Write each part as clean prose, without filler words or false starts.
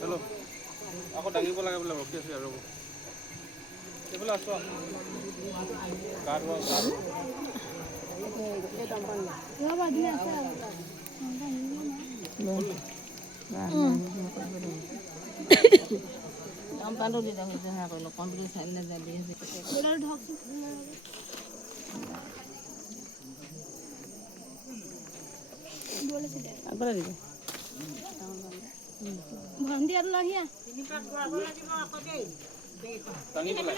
Hello. Aku dangi bola bola oke sih aro. Bola aso. Karwa. Ya badi asa. Am pando di dang jaha ko lo competition na jabi ase. Bola ढक से. बोले से दे. Abra di. Bhandi ar lahiya. Tangi bola.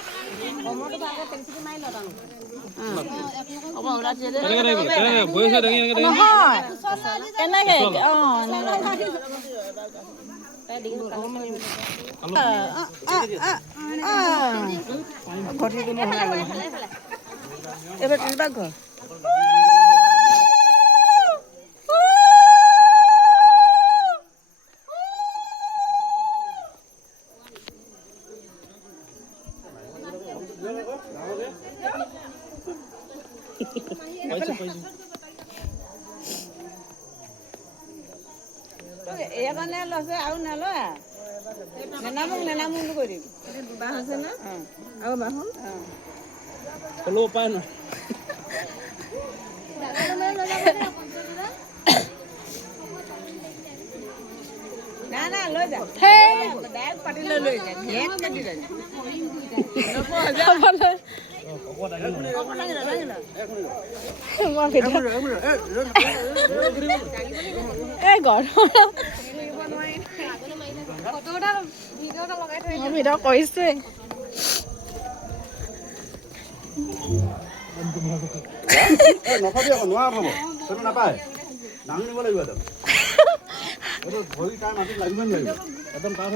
Omoto baga tensi mai latan. Oba ora chede. Kare boysa dangi kare. Enage. Khoti dulu hona galo. Ebe tilba go. Kalau apa na? Na lo ja. Hey, bag pati lo ja. Ek ka di ja. Apa aja? Apa lagi na? Mau video. God. Fotoটা ভিডিওটা লগাই থৈ দিও। Video কৰিছে। নকবি আকৌ নোৱাৰ হ'ব। তোৰ নাপায়। ডাঙ নিব লাগিব একদম। এইটো ভৰি তাৰ মাটিত লাগিব। একদম তাৰ